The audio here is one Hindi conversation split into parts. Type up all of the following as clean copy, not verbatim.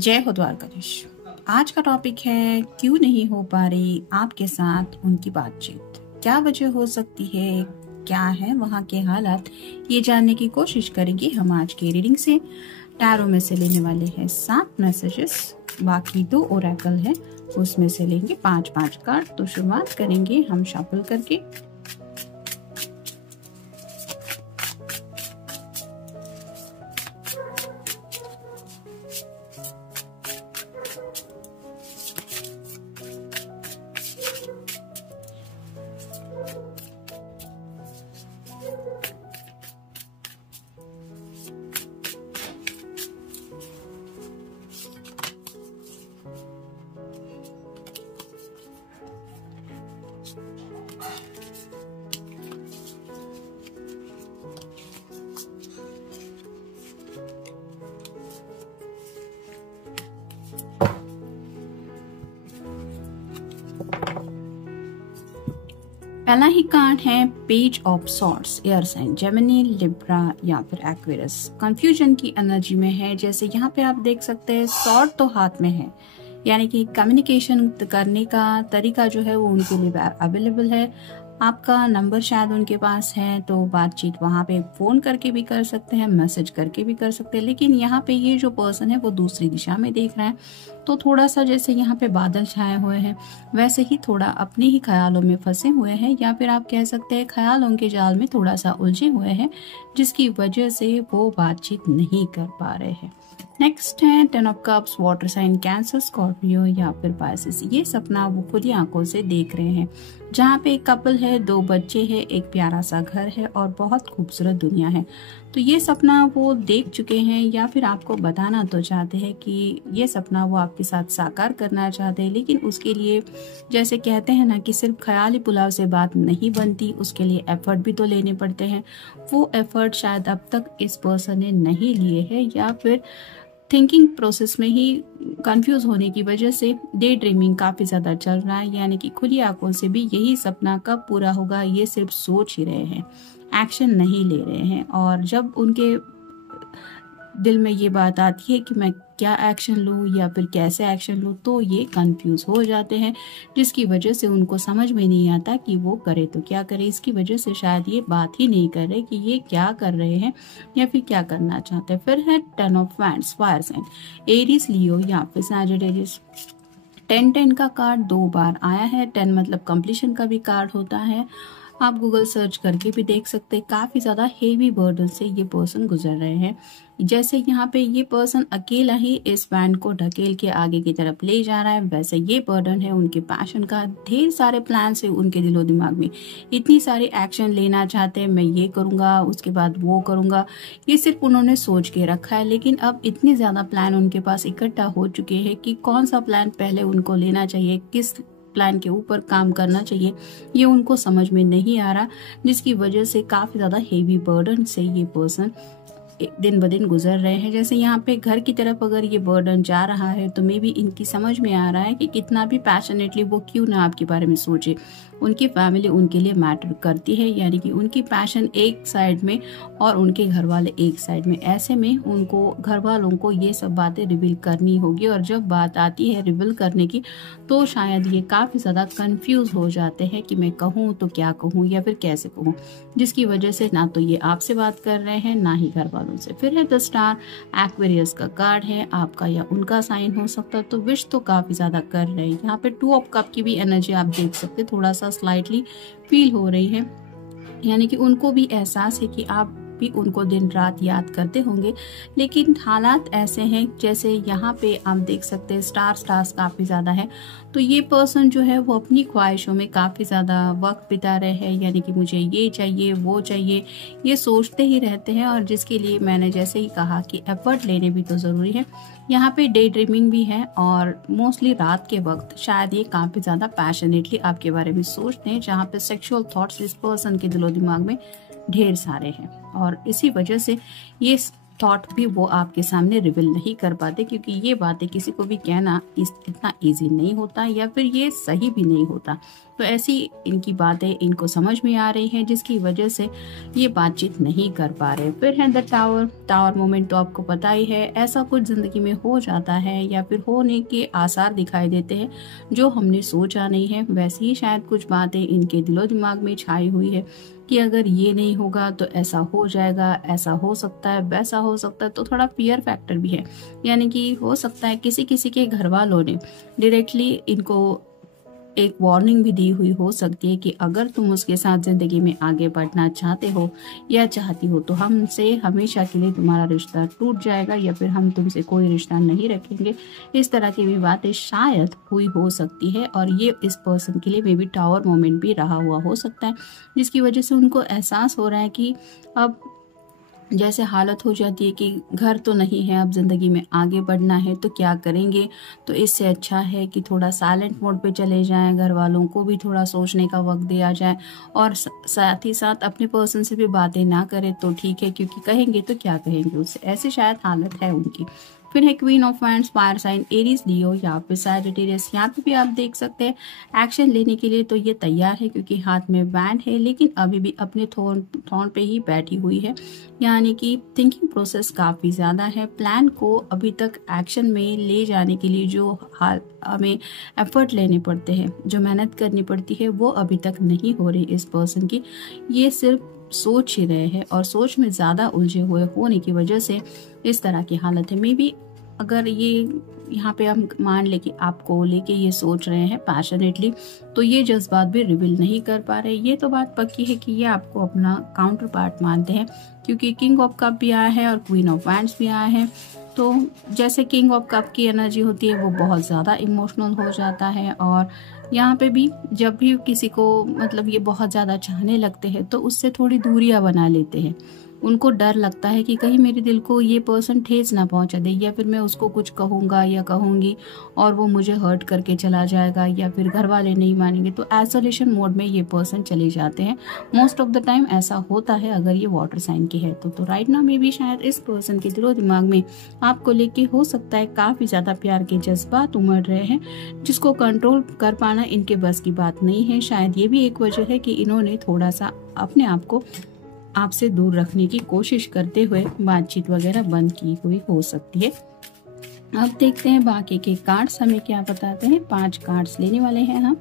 जय हो द्वारकाधीश। आज का टॉपिक है क्यों नहीं हो पा रही आपके साथ उनकी बातचीत, क्या वजह हो सकती है, क्या है वहाँ के हालात, ये जानने की कोशिश करेंगे हम आज की रीडिंग से। टैरो में से लेने वाले हैं 7 मैसेजेस, बाकी 2 ओरेकल है, उसमें से लेंगे 5-5 कार्ड। तो शुरुआत करेंगे हम शफल करके। पहला ही कार्ड है page of swords, air sign Gemini, Libra या फिर एक्वेरियस। कंफ्यूजन की एनर्जी में है। जैसे यहाँ पे आप देख सकते हैं सॉर्ड तो हाथ में है, यानी कि कम्युनिकेशन करने का तरीका जो है वो उनके लिए अवेलेबल है। आपका नंबर शायद उनके पास है, तो बातचीत वहाँ पे फोन करके भी कर सकते हैं, मैसेज करके भी कर सकते हैं। लेकिन यहाँ पे ये जो पर्सन है वो दूसरी दिशा में देख रहा है, तो थोड़ा सा जैसे यहाँ पे बादल छाए हुए हैं वैसे ही थोड़ा अपने ही ख्यालों में फंसे हुए हैं, या फिर आप कह सकते हैं ख्यालों के जाल में थोड़ा सा उलझे हुए हैं, जिसकी वजह से वो बातचीत नहीं कर पा रहे हैं। नेक्स्ट है 10 of cups, water sign Cancer, Scorpio या फिर पाइसेस। ये सपना वो खुली आंखों से देख रहे हैं, जहाँ पे एक कपल है, 2 बच्चे हैं, एक प्यारा सा घर है और बहुत खूबसूरत दुनिया है। तो ये सपना वो देख चुके हैं, या फिर आपको बताना तो चाहते हैं कि ये सपना वो आपके साथ साकार करना चाहते हैं। लेकिन उसके लिए जैसे कहते हैं ना कि सिर्फ ख्याली पुलाव से बात नहीं बनती, उसके लिए एफर्ट भी तो लेने पड़ते हैं। वो एफर्ट शायद अब तक इस पर्सन ने नहीं लिए हैं, या फिर थिंकिंग प्रोसेस में ही कंफ्यूज होने की वजह से डे ड्रीमिंग काफ़ी ज़्यादा चल रहा है, यानी कि खुली आंखों से भी यही सपना कब पूरा होगा ये सिर्फ सोच ही रहे हैं, एक्शन नहीं ले रहे हैं। और जब उनके दिल में ये बात आती है कि मैं क्या एक्शन लूँ या फिर कैसे एक्शन लूँ, तो ये कंफ्यूज हो जाते हैं, जिसकी वजह से उनको समझ में नहीं आता कि वो करे तो क्या करे। इसकी वजह से शायद ये बात ही नहीं कर रहे कि ये क्या कर रहे हैं या फिर क्या करना चाहते हैं। फिर है 10 of wands, fire sign, Aries, Leo या फिर सैजिटेरियस। 10-10 का कार्ड 2 बार आया है। 10 मतलब कंप्लीशन का भी कार्ड होता है। आप गूगल सर्च करके भी देख सकते हैं। काफ़ी ज़्यादा हेवी बर्डन से ये पर्सन गुजर रहे हैं। जैसे यहाँ पे ये पर्सन अकेला ही इस बैंड को ढकेल के आगे की तरफ ले जा रहा है, वैसे ये बर्डन है उनके पैशन का। ढेर सारे प्लान्स है उनके दिलो दिमाग में, इतनी सारी एक्शन लेना चाहते हैं, मैं ये करूँगा उसके बाद वो करूँगा, ये सिर्फ उन्होंने सोच के रखा है। लेकिन अब इतने ज़्यादा प्लान उनके पास इकट्ठा हो चुके हैं कि कौन सा प्लान पहले उनको लेना चाहिए, किस प्लान के ऊपर काम करना चाहिए, ये उनको समझ में नहीं आ रहा, जिसकी वजह से काफ़ी ज़्यादा हेवी बर्डन से ये पर्सन दिन ब दिन गुजर रहे हैं। जैसे यहाँ पे घर की तरफ अगर ये बर्डन जा रहा है, तो मे बी इनकी समझ में आ रहा है कि कितना भी पैशनेटली वो क्यों ना आपके बारे में सोचे, उनकी फैमिली उनके लिए मैटर करती है, यानी कि उनकी पैशन एक साइड में और उनके घर वाले एक साइड में। ऐसे में उनको घर वालों को ये सब बातें रिवील करनी होगी, और जब बात आती है रिवील करने की, तो शायद ये काफ़ी ज़्यादा कंफ्यूज हो जाते हैं कि मैं कहूँ तो क्या कहूँ या फिर कैसे कहूँ, जिसकी वजह से ना तो ये आपसे बात कर रहे हैं ना ही घर वालों से। फिर है 10 स्टार, एक्वेरियस का कार्ड है, आपका या उनका साइन हो सकता है, तो विश तो काफ़ी ज़्यादा कर रहे हैं। यहाँ पे 2 ऑफ कप की भी एनर्जी आप देख सकते हैं, थोड़ा सा स्लाइटली फील हो रही है, यानी कि उनको भी एहसास है कि आप भी उनको दिन रात याद करते होंगे। लेकिन हालात ऐसे हैं, जैसे यहाँ पे आप देख सकते हैं स्टार्स काफ़ी ज़्यादा है, तो ये पर्सन जो है वो अपनी ख्वाहिशों में काफ़ी ज़्यादा वक्त बिता रहे हैं, यानी कि मुझे ये चाहिए वो चाहिए, ये सोचते ही रहते हैं। और जिसके लिए मैंने जैसे ही कहा कि एफर्ट लेने भी तो ज़रूरी है। यहाँ पे डे ड्रीमिंग भी है, और मोस्टली रात के वक्त शायद ये काफ़ी ज़्यादा पैशनेटली आपके बारे में सोचते हैं, जहाँ पे सेक्सुअल थॉट्स इस पर्सन के दिलो दिमाग में ढेर सारे हैं, और इसी वजह से ये थॉट भी वो आपके सामने रिवील नहीं कर पाते, क्योंकि ये बातें किसी को भी कहना इतना इजी नहीं होता, या फिर ये सही भी नहीं होता। तो ऐसी इनकी बातें इनको समझ में आ रही हैं, जिसकी वजह से ये बातचीत नहीं कर पा रहे। फिर है द टावर मोमेंट। तो आपको पता ही है, ऐसा कुछ ज़िंदगी में हो जाता है या फिर होने के आसार दिखाई देते हैं जो हमने सोचा नहीं है। वैसे ही शायद कुछ बातें इनके दिलो दिमाग में छाई हुई है कि अगर ये नहीं होगा तो ऐसा हो जाएगा, ऐसा हो सकता है, वैसा हो सकता है। तो थोड़ा फियर फैक्टर भी है, यानी कि हो सकता है किसी किसी के घर वालों ने डायरेक्टली इनको एक वार्निंग भी दी हुई हो सकती है कि अगर तुम उसके साथ जिंदगी में आगे बढ़ना चाहते हो या चाहती हो तो हमसे हमेशा के लिए तुम्हारा रिश्ता टूट जाएगा या फिर हम तुमसे कोई रिश्ता नहीं रखेंगे। इस तरह की भी बातें शायद हुई हो सकती है और ये इस पर्सन के लिए मे बी टावर मोमेंट भी रहा हुआ हो सकता है, जिसकी वजह से उनको एहसास हो रहा है कि अब जैसे हालत हो जाती है कि घर तो नहीं है, अब ज़िंदगी में आगे बढ़ना है तो क्या करेंगे। तो इससे अच्छा है कि थोड़ा साइलेंट मोड पे चले जाएं, घर वालों को भी थोड़ा सोचने का वक्त दिया जाए और साथ ही साथ अपने पर्सन से भी बातें ना करें तो ठीक है, क्योंकि कहेंगे तो क्या कहेंगे उससे, ऐसी शायद हालत है उनकी। फिर है queen of wands, fire sign Aries Leo या फिर सैजिटेरियस। यहाँ पे भी आप देख सकते हैं एक्शन लेने के लिए तो ये तैयार है क्योंकि हाथ में बैंड है, लेकिन अभी भी अपने थॉर्न पे ही बैठी हुई है, यानी कि थिंकिंग प्रोसेस काफ़ी ज़्यादा है। प्लान को अभी तक एक्शन में ले जाने के लिए जो हमें एफर्ट लेने पड़ते हैं, जो मेहनत करनी पड़ती है, वो अभी तक नहीं हो रही इस पर्सन की। ये सिर्फ सोच ही रहे हैं और सोच में ज़्यादा उलझे हुए होने की वजह से इस तरह की हालत है। मे बी अगर ये यहाँ पे हम मान ले कि आपको लेके ये सोच रहे हैं पैशनेटली, तो ये जज्बात भी रिवील नहीं कर पा रहे। ये तो बात पक्की है कि ये आपको अपना काउंटर पार्ट मानते हैं, क्योंकि किंग ऑफ कप भी आया है और क्वीन ऑफ वांड्स भी आया है। तो जैसे किंग ऑफ कप की एनर्जी होती है वो बहुत ज़्यादा इमोशनल हो जाता है, और यहाँ पे भी जब भी किसी को मतलब ये बहुत ज़्यादा चाहने लगते हैं तो उससे थोड़ी दूरियां बना लेते हैं। उनको डर लगता है कि कहीं मेरे दिल को ये पर्सन ठेस ना पहुंचा दे, या फिर मैं उसको कुछ कहूँगा या कहूँगी और वो मुझे हर्ट करके चला जाएगा, या फिर घर वाले नहीं मानेंगे। तो आइसोलेशन मोड में ये पर्सन चले जाते हैं। मोस्ट ऑफ द टाइम ऐसा होता है अगर ये वाटर साइन की है तो राइट नाउ में भी शायद इस पर्सन के दिलो दिमाग में आपको लेके हो सकता है काफ़ी ज़्यादा प्यार के जज्बात उमड़ रहे हैं, जिसको कंट्रोल कर पाना इनके बस की बात नहीं है। शायद ये भी एक वजह है कि इन्होंने थोड़ा सा अपने आप को आपसे दूर रखने की कोशिश करते हुए बातचीत वगैरह बंद की हुई हो सकती है। अब देखते हैं बाकी के कार्ड्स हमें क्या बताते हैं। 5 कार्ड्स लेने वाले हैं हम।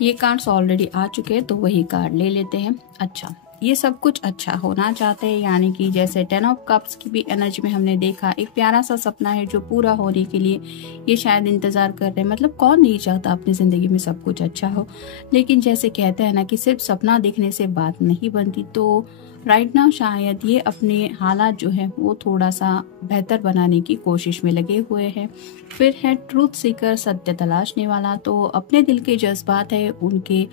ये कार्ड्स ऑलरेडी आ चुके हैं तो वही कार्ड ले लेते हैं। अच्छा, ये सब कुछ अच्छा होना चाहते हैं, यानी कि जैसे 10 ऑफ कप्स की भी एनर्जी में हमने देखा एक प्यारा सा सपना है जो पूरा होने के लिए ये शायद इंतजार कर रहे हैं। मतलब कौन नहीं चाहता अपनी जिंदगी में सब कुछ अच्छा हो, लेकिन जैसे कहते हैं ना कि सिर्फ सपना देखने से बात नहीं बनती। तो राइट नाउ शायद ये अपने हालात जो है वो थोड़ा सा बेहतर बनाने की कोशिश में लगे हुए हैं। फिर है ट्रूथ सीकर, सत्य तलाशने वाला। तो अपने दिल के जज्बात है, उनके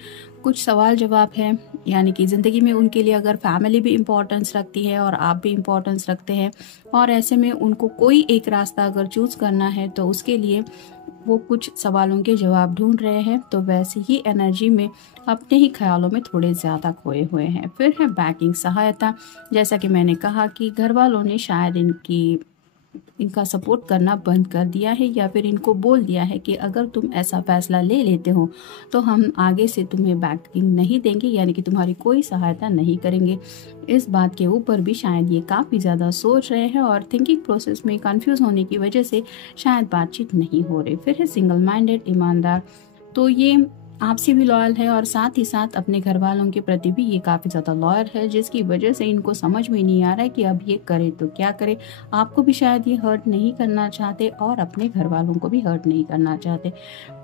कुछ सवाल जवाब है, यानी कि ज़िंदगी में उनके लिए अगर फैमिली भी इम्पोर्टेंस रखती है और आप भी इम्पोर्टेंस रखते हैं, और ऐसे में उनको कोई एक रास्ता अगर चूज़ करना है तो उसके लिए वो कुछ सवालों के जवाब ढूंढ रहे हैं। तो वैसी ही एनर्जी में अपने ही ख्यालों में थोड़े ज़्यादा खोए हुए हैं। फिर है बैकिंग, सहायता। जैसा कि मैंने कहा कि घर वालों ने शायद इनका सपोर्ट करना बंद कर दिया है, या फिर इनको बोल दिया है कि अगर तुम ऐसा फैसला ले लेते हो तो हम आगे से तुम्हें बैकिंग नहीं देंगे, यानी कि तुम्हारी कोई सहायता नहीं करेंगे। इस बात के ऊपर भी शायद ये काफ़ी ज़्यादा सोच रहे हैं और थिंकिंग प्रोसेस में कंफ्यूज होने की वजह से शायद बातचीत नहीं हो रही। फिर है सिंगल माइंडेड, ईमानदार। तो ये आपसे भी लॉयल है और साथ ही साथ अपने घर वालों के प्रति भी ये काफ़ी ज़्यादा लॉयल है, जिसकी वजह से इनको समझ में नहीं आ रहा है कि अब ये करे तो क्या करे। आपको भी शायद ये हर्ट नहीं करना चाहते और अपने घर वालों को भी हर्ट नहीं करना चाहते।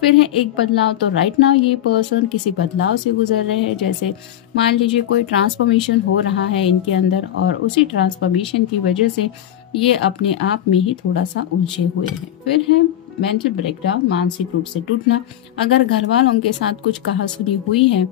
फिर है एक बदलाव। तो राइट नाउ ये पर्सन किसी बदलाव से गुजर रहे हैं, जैसे मान लीजिए कोई ट्रांसफॉर्मेशन हो रहा है इनके अंदर और उसी ट्रांसफॉर्मेशन की वजह से ये अपने आप में ही थोड़ा सा उलझे हुए हैं। फिर है मेंटल ब्रेकडाउन, मानसिक रूप से टूटना। अगर घर वालों के साथ कुछ कहा सुनी हुई है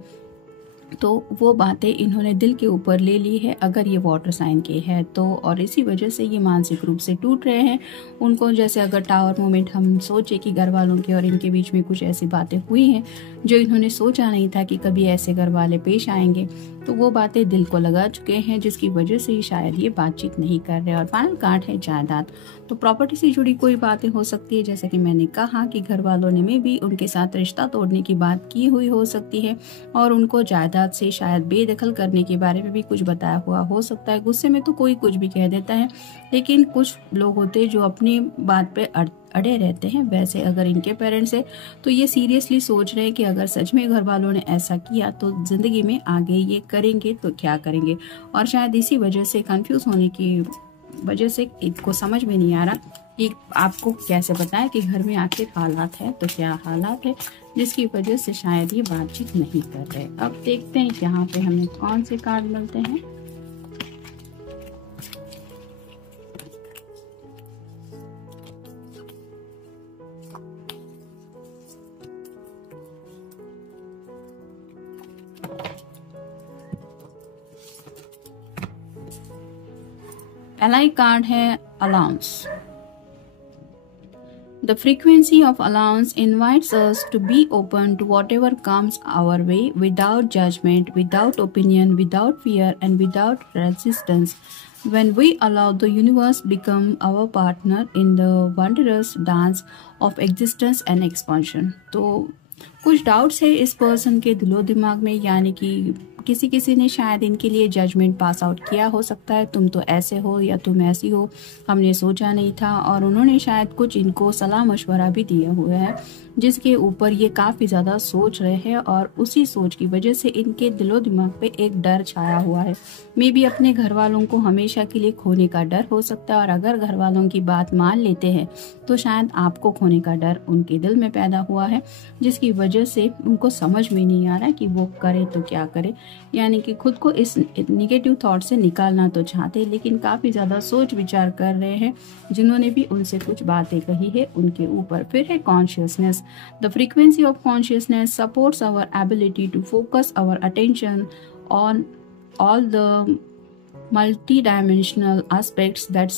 तो वो बातें इन्होंने दिल के ऊपर ले ली है अगर ये वाटर साइन के है तो, और इसी वजह से ये मानसिक रूप से टूट रहे हैं। उनको जैसे अगर टावर मोमेंट हम सोचे कि घर वालों के और इनके बीच में कुछ ऐसी बातें हुई हैं जो इन्होंने सोचा नहीं था कि कभी ऐसे घर वाले पेश आएंगे, तो वो बातें दिल को लगा चुके हैं जिसकी वजह से ही शायद ये बातचीत नहीं कर रहे। और फाइनल कार्ड है जायदाद। तो प्रॉपर्टी से जुड़ी कोई बातें हो सकती है, जैसे कि मैंने कहा कि घर वालों ने में भी उनके साथ रिश्ता तोड़ने की बात की हुई हो सकती है और उनको जायदाद से शायद बेदखल करने के बारे में भी कुछ बताया हुआ हो सकता है। गुस्से में तो कोई कुछ भी कह देता है, लेकिन कुछ लोग होते हैं जो अपनी बात पे अड़े रहते हैं। वैसे अगर इनके पेरेंट्स है तो ये सीरियसली सोच रहे हैं कि अगर सच में घर वालों ने ऐसा किया तो जिंदगी में आगे ये करेंगे तो क्या करेंगे, और शायद इसी वजह से कंफ्यूज होने की वजह से इनको समझ में नहीं आ रहा कि आपको कैसे बताएं कि घर में आखिर हालात है तो क्या हालात है, जिसकी वजह से शायद ये बातचीत नहीं कर रहे। अब देखते हैं यहाँ पे हमें कौन से कार्ड मिलते हैं। एलाई कार्ड है allowance. The frequency of allowance invites us to be open to whatever comes our way without judgment, without opinion, without fear, and without resistance. When we allow the universe become our partner in the wondrous dance of existence and expansion. तो कुछ डाउट्स है इस पर्सन के दिलो दिमाग में, यानी कि किसी ने शायद इनके लिए जजमेंट पास आउट किया हो सकता है, तुम तो ऐसे हो या तुम ऐसी हो, हमने सोचा नहीं था। और उन्होंने शायद कुछ इनको सलाह मशवरा भी दिया हुआ है जिसके ऊपर ये काफ़ी ज़्यादा सोच रहे हैं, और उसी सोच की वजह से इनके दिलो दिमाग पे एक डर छाया हुआ है। मे बी अपने घर वालों को हमेशा के लिए खोने का डर हो सकता है, और अगर घर वालों की बात मान लेते हैं तो शायद आपको खोने का डर उनके दिल में पैदा हुआ है, जिसकी वजह से उनको समझ में नहीं आ रहा कि वो करे तो क्या करे। यानी कि खुद को इस निगेटिव थॉट से निकालना तो चाहते, लेकिन काफ़ी ज़्यादा सोच विचार कर रहे हैं जिन्होंने भी उनसे कुछ बातें कही है उनके ऊपर। फिर है consciousness. The frequency of consciousness supports our ability to focus our attention on all the multidimensional aspects that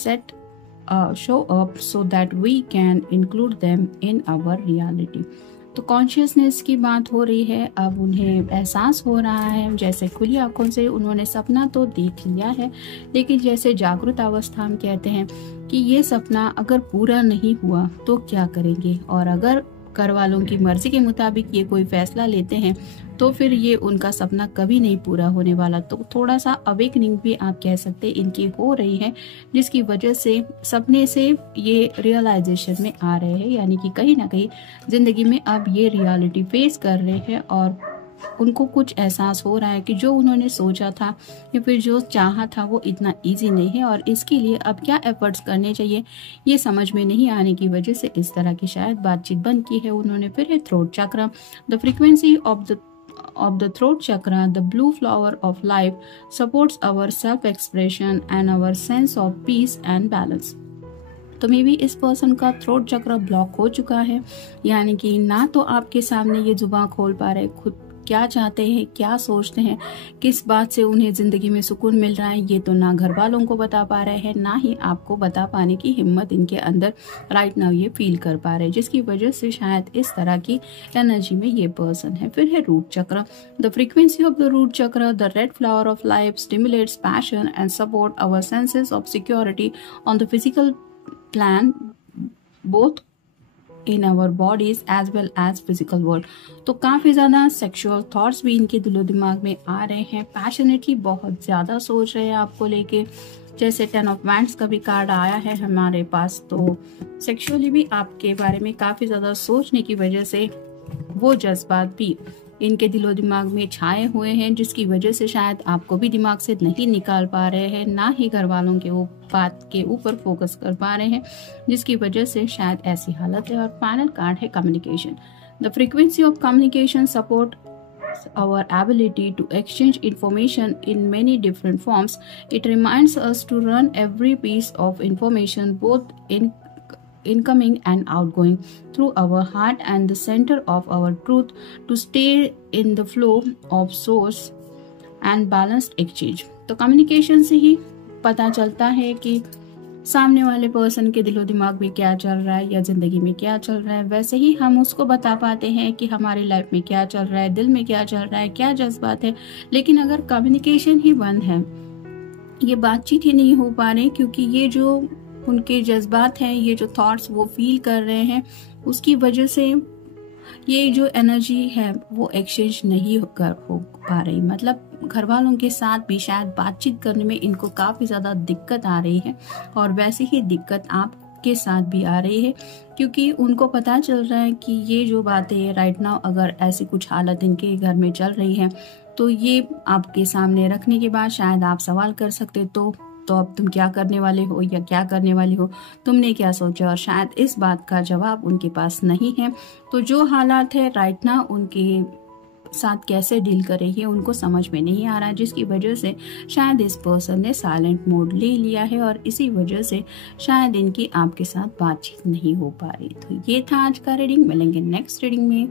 show up so that we can include them in our reality. तो कॉन्शियसनेस की बात हो रही है। अब उन्हें एहसास हो रहा है, जैसे खुली आंखों से उन्होंने सपना तो देख लिया है, लेकिन जैसे जागृत अवस्था हम कहते हैं कि ये सपना अगर पूरा नहीं हुआ तो क्या करेंगे, और अगर घर वालों की मर्जी के मुताबिक ये कोई फैसला लेते हैं तो फिर ये उनका सपना कभी नहीं पूरा होने वाला। तो थोड़ा सा अवेकनिंग भी आप कह सकते हैं इनकी हो रही है, जिसकी वजह से सपने से ये रियलाइजेशन में आ रहे हैं, यानी कि कहीं ना कहीं जिंदगी में अब ये रियलिटी फेस कर रहे हैं और उनको कुछ एहसास हो रहा है कि जो उन्होंने सोचा था या फिर जो चाहा था वो इतना इजी नहीं है, और इसके लिए अब क्या एफर्ट्स करने चाहिए ये समझ में नहीं आने की वजह से इस तरह की शायद बातचीत बंद की है उन्होंने। फिर है थ्रोट चक्र। The frequency of the throat chakra, the blue flower of life, supports our self-expression and our sense of peace and balance. तो मे बी इस पर्सन का थ्रोट चक्र ब्लॉक हो चुका है, यानी कि ना तो आपके सामने ये जुबान खोल पा रहे खुद क्या चाहते हैं, क्या सोचते हैं, किस बात से उन्हें जिंदगी में सुकून मिल रहा है, ये तो ना घर वालों को बता पा रहे हैं, ना ही आपको बता पाने की हिम्मत इनके अंदर राइट नाउ ये फील कर पा रहे हैं, जिसकी वजह से शायद इस तरह की एनर्जी में ये पर्सन है। फिर है root chakra. The frequency of the root chakra, the red flower of life, stimulates passion and support our senses of security on the physical plane, both in our bodies as well as physical world. तो काफ़ी ज़्यादा सेक्सुअल थॉट्स भी इनके दिलो दिमाग में आ रहे हैं, पैशनेटली बहुत ज़्यादा सोच रहे हैं आपको लेके, जैसे 10 ऑफ वैंड्स का भी कार्ड आया है हमारे पास। तो सेक्सुअली भी आपके बारे में काफ़ी ज़्यादा सोचने की वजह से वो जज्बात भी इनके दिलो दिमाग में छाए हुए हैं, जिसकी वजह से शायद आपको भी दिमाग से नहीं निकाल पा रहे हैं, ना ही घर वालों के वो बात के ऊपर फोकस कर पा रहे हैं, जिसकी वजह से शायद ऐसी हालत है। और फाइनल कार्ड है communication. The frequency of communication support our ability to exchange information in many different forms. It reminds us to run every piece of information, both incoming and outgoing, through our heart and the center of our truth, to stay in the flow of source and balanced exchange. तो कम्युनिकेशन से ही पता चलता है कि सामने वाले पर्सन के दिलो दिमाग में क्या चल रहा है या ज़िंदगी में क्या चल रहा है। वैसे ही हम उसको बता पाते हैं कि हमारी लाइफ में क्या चल रहा है, दिल में क्या चल रहा है, क्या जज्बात है। लेकिन अगर कम्युनिकेशन ही बंद है, ये बातचीत ही नहीं हो पा रही, क्योंकि ये जो उनके जज्बात हैं, ये जो थॉट्स वो फील कर रहे हैं, उसकी वजह से ये जो एनर्जी है वो एक्सचेंज नहीं हो पा रही। मतलब घर वालों के साथ भी शायद बातचीत करने में इनको काफ़ी ज़्यादा दिक्कत आ रही है, और वैसे ही दिक्कत आपके साथ भी आ रही है, क्योंकि उनको पता चल रहा है कि ये जो बातें राइट नाउ अगर ऐसी कुछ हालत इनके घर में चल रही है, तो ये आपके सामने रखने के बाद शायद आप सवाल कर सकते तो अब तुम क्या करने वाले हो या क्या करने वाली हो, तुमने क्या सोचा, और शायद इस बात का जवाब उनके पास नहीं है। तो जो हालात है राइट नाउ उनके साथ कैसे डील करें ये उनको समझ में नहीं आ रहा है, जिसकी वजह से शायद इस पर्सन ने साइलेंट मोड ले लिया है, और इसी वजह से शायद इनकी आपके साथ बातचीत नहीं हो पा रही। तो ये था आज का रीडिंग। मिलेंगे नेक्स्ट रीडिंग में।